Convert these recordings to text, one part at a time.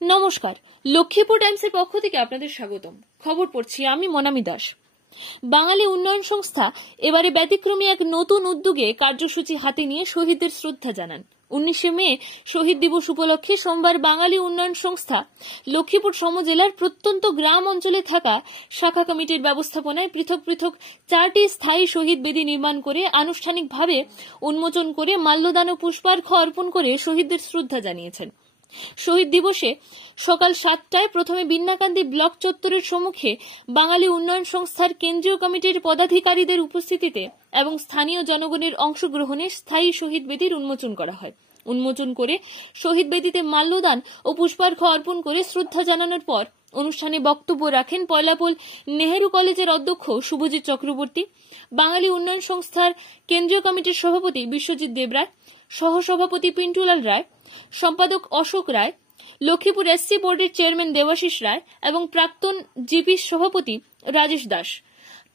নমস্কার, লক্ষ্মীপুর টাইমসের পক্ষ থেকে আপনাদের স্বাগতম। খবর পড়ছি আমি মনামি দাস। বাঙালি উন্নয়ন সংস্থা এবারে ব্যতিক্রমী এক নতুন উদ্যোগে কার্যসূচি হাতে নিয়ে শহীদদের শ্রদ্ধা জানান। 19 মে শহীদ দিবস উপলক্ষে সোমবার বাঙালি উন্নয়ন সংস্থা লক্ষ্মীপুর সমজেলার প্রত্যন্ত গ্রাম অঞ্চলে থাকা শাখা কমিটির ব্যবস্থাপনায় পৃথক পৃথক 4টি স্থায়ী শহীদ বেদি নির্মাণ করে আনুষ্ঠানিকভাবে উন্মোচন করে মাল্যদান ও পুষ্পার্ঘ্য অর্পণ করে শহীদদের শ্রদ্ধা জানিয়েছেন। শহীদ দিবসে সকাল 7টায় প্রথমে বিন্নাকান্দি ব্লক চত্বরের সম্মুখে বাঙালি উন্নয়ন সংস্থার কেন্দ্রীয় কমিটির পদাধিকারীদের উপস্থিতিতে এবং স্থানীয় জনগণের অংশগ্রহণে স্থায়ী শহীদ বেদির উন্মোচন করা হয়। উন্মোচন করে শহীদ বেদিতে মাল্যদান ও পুষ্পার্ঘ্য অর্পণ করে শ্রদ্ধা জানানোর পর অনুষ্ঠানে বক্তব্য রাখেন পয়লাপোল নেহেরু কলেজের অধ্যক্ষ শুভজিৎ চক্রবর্তী, বাঙালি উন্নয়ন সংস্থার কেন্দ্রীয় কমিটির সভাপতি বিশ্বজিৎ দেবরায়, সহসভাপতি পিন্টুলাল রায়, সম্পাদক অশোক রায়, লক্ষ্মীপুর এসসি বোর্ডের চেয়ারম্যান দেবাশিস রায় এবং প্রাক্তন জিপি সভাপতি রাজেশ দাস।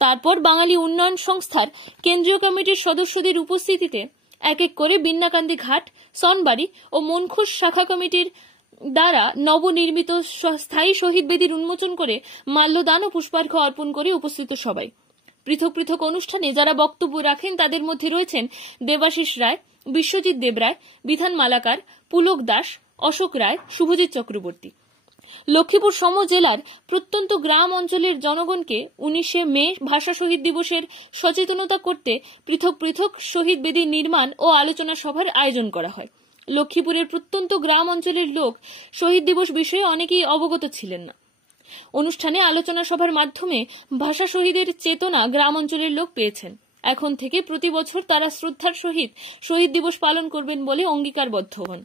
তারপর বাঙালি উন্নয়ন সংস্থার কেন্দ্রীয় কমিটির সদস্যদের উপস্থিতিতে এক এক করে বিন্নাকান্দি ঘাট, সনবাড়ি ও মনখুশ শাখা কমিটির দ্বারা নবনির্মিত স্থায়ী শহীদ বেদির উন্মোচন করে মাল্যদান ও পুষ্পার্ঘ্য অর্পণ করে উপস্থিত সবাই। পৃথক পৃথক অনুষ্ঠানে যারা বক্তব্য রাখেন তাদের মধ্যে রয়েছেন দেবাশিস রায়, বিশ্বজিৎ দেবরায়, বিধান মালাকার, পুলক দাস, অশোক রায়, শুভজিৎ চক্রবর্তী। লক্ষ্মীপুর সমজেলার প্রত্যন্ত গ্রাম অঞ্চলের জনগণকে 19 মে ভাষা শহীদ দিবসের সচেতনতা করতে পৃথক পৃথক শহীদ বেদি নির্মাণ ও আলোচনা সভার আয়োজন করা হয়। লক্ষ্মীপুরের প্রত্যন্ত গ্রাম অঞ্চলের লোক শহীদ দিবস বিষয়ে অনেকেই অবগত ছিলেন না। অনুষ্ঠানে আলোচনা সভার মাধ্যমে ভাষা শহীদের চেতনা গ্রাম অঞ্চলের লোক পেয়েছেন। এখন থেকে প্রতি বছর তারা শ্রদ্ধার সহিত শহীদ দিবস পালন করবেন বলে অঙ্গীকারবদ্ধ হন।